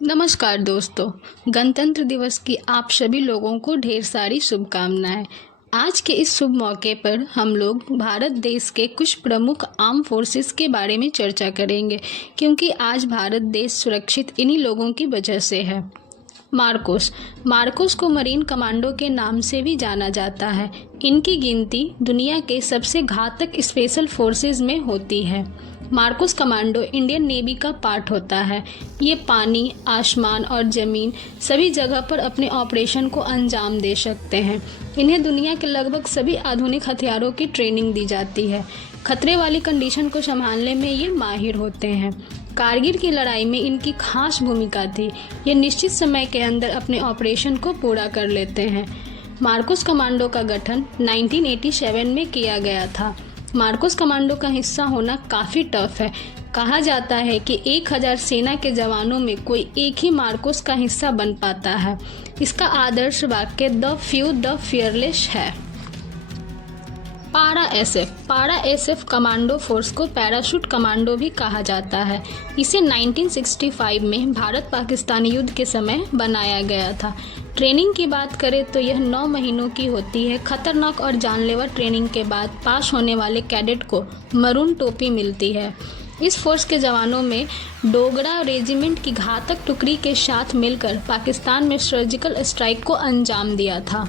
नमस्कार दोस्तों। गणतंत्र दिवस की आप सभी लोगों को ढेर सारी शुभकामनाएं। आज के इस शुभ मौके पर हम लोग भारत देश के कुछ प्रमुख आर्म फोर्सेस के बारे में चर्चा करेंगे, क्योंकि आज भारत देश सुरक्षित इन्हीं लोगों की वजह से है। मार्कोस को मरीन कमांडो के नाम से भी जाना जाता है। इनकी गिनती दुनिया के सबसे घातक स्पेशल फोर्सेस में होती है। मार्कोस कमांडो इंडियन नेवी का पार्ट होता है। ये पानी, आसमान और ज़मीन सभी जगह पर अपने ऑपरेशन को अंजाम दे सकते हैं। इन्हें दुनिया के लगभग सभी आधुनिक हथियारों की ट्रेनिंग दी जाती है। खतरे वाली कंडीशन को संभालने में ये माहिर होते हैं। कारगिल की लड़ाई में इनकी खास भूमिका थी। ये निश्चित समय के अंदर अपने ऑपरेशन को पूरा कर लेते हैं। मार्कोस कमांडो का गठन 1987 में किया गया था। मार्कोस कमांडो का हिस्सा होना काफ़ी टफ है। कहा जाता है कि 1000 सेना के जवानों में कोई एक ही मार्कोस का हिस्सा बन पाता है। इसका आदर्श वाक्य द फ्यू द फियरलेस है। पारा एसएफ कमांडो फोर्स को पैराशूट कमांडो भी कहा जाता है। इसे 1965 में भारत पाकिस्तान युद्ध के समय बनाया गया था। ट्रेनिंग की बात करें तो यह 9 महीनों की होती है। खतरनाक और जानलेवा ट्रेनिंग के बाद पास होने वाले कैडेट को मरून टोपी मिलती है। इस फोर्स के जवानों में डोगरा रेजिमेंट की घातक टुकड़ी के साथ मिलकर पाकिस्तान में सर्जिकल स्ट्राइक को अंजाम दिया था।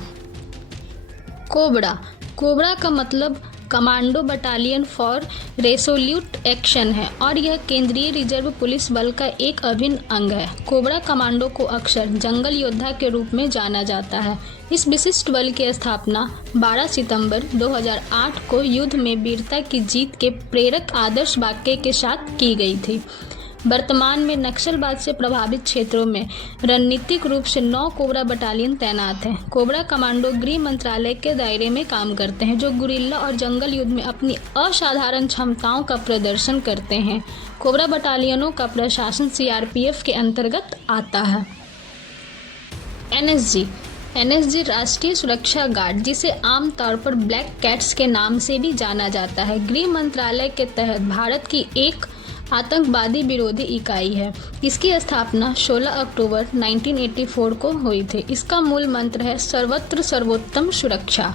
कोबरा का मतलब commando battalion for Resolute action है और यह केंद्रीय रिजर्व पुलिस बल का एक अभिन्न अंग है। कोबरा कमांडो को अक्सर जंगल योद्धा के रूप में जाना जाता है। इस विशिष्ट बल की स्थापना 12 सितंबर 2008 को युद्ध में वीरता की जीत के प्रेरक आदर्श वाक्य के साथ की गई थी। वर्तमान में नक्सलवाद से प्रभावित क्षेत्रों में रणनीतिक रूप से 9 कोबरा बटालियन तैनात हैं। कोबरा कमांडो गृह मंत्रालय के दायरे में काम करते हैं, जो गुरिल्ला और जंगल युद्ध में अपनी असाधारण क्षमताओं का प्रदर्शन करते हैं। कोबरा बटालियनों का प्रशासन सीआरपीएफ के अंतर्गत आता है। एनएसजी राष्ट्रीय सुरक्षा गार्ड, जिसे आमतौर पर ब्लैक कैट्स के नाम से भी जाना जाता है, गृह मंत्रालय के तहत भारत की एक आतंकवादी विरोधी इकाई है। इसकी स्थापना 16 अक्टूबर 1984 को हुई थी। इसका मूल मंत्र है सर्वत्र सर्वोत्तम सुरक्षा।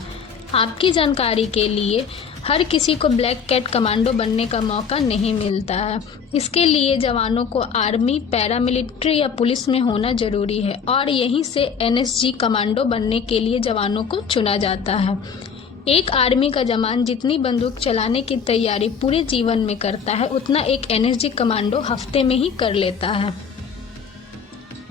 आपकी जानकारी के लिए हर किसी को ब्लैक कैट कमांडो बनने का मौका नहीं मिलता है। इसके लिए जवानों को आर्मी, पैरामिलिट्री या पुलिस में होना जरूरी है और यहीं से एनएसजी कमांडो बनने के लिए जवानों को चुना जाता है। एक आर्मी का जवान जितनी बंदूक चलाने की तैयारी पूरे जीवन में करता है, उतना एक एनएसजी कमांडो हफ्ते में ही कर लेता है।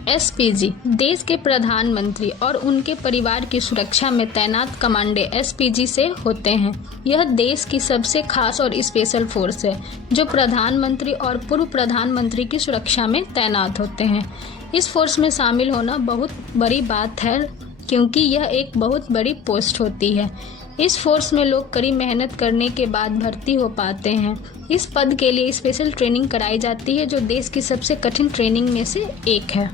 एसपीजी देश के प्रधानमंत्री और उनके परिवार की सुरक्षा में तैनात कमांडो एसपीजी से होते हैं। यह देश की सबसे खास और स्पेशल फोर्स है, जो प्रधानमंत्री और पूर्व प्रधानमंत्री की सुरक्षा में तैनात होते हैं। इस फोर्स में शामिल होना बहुत बड़ी बात है, क्योंकि यह एक बहुत बड़ी पोस्ट होती है। इस फोर्स में लोग कड़ी मेहनत करने के बाद भर्ती हो पाते हैं। इस पद के लिए स्पेशल ट्रेनिंग कराई जाती है, जो देश की सबसे कठिन ट्रेनिंग में से एक है।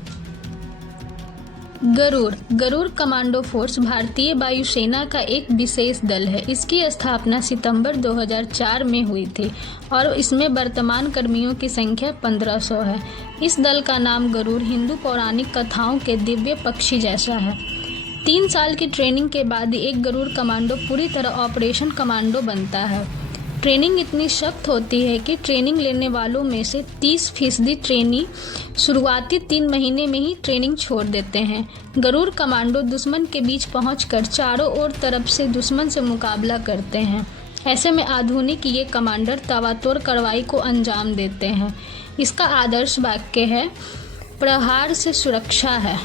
गरुड़ कमांडो फोर्स भारतीय वायुसेना का एक विशेष दल है। इसकी स्थापना सितंबर 2004 में हुई थी और इसमें वर्तमान कर्मियों की संख्या 1500 है। इस दल का नाम गरुड़ हिंदू पौराणिक कथाओं के दिव्य पक्षी जैसा है। 3 साल की ट्रेनिंग के बाद एक गरुड़ कमांडो पूरी तरह ऑपरेशन कमांडो बनता है। ट्रेनिंग इतनी सख्त होती है कि ट्रेनिंग लेने वालों में से 30% ट्रेनी शुरुआती 3 महीने में ही ट्रेनिंग छोड़ देते हैं। गरुड़ कमांडो दुश्मन के बीच पहुंचकर चारों ओर तरफ से दुश्मन से मुकाबला करते हैं। ऐसे में आधुनिक ये कमांडर ताबड़तोड़ कार्रवाई को अंजाम देते हैं। इसका आदर्श वाक्य है, प्रहार से सुरक्षा है।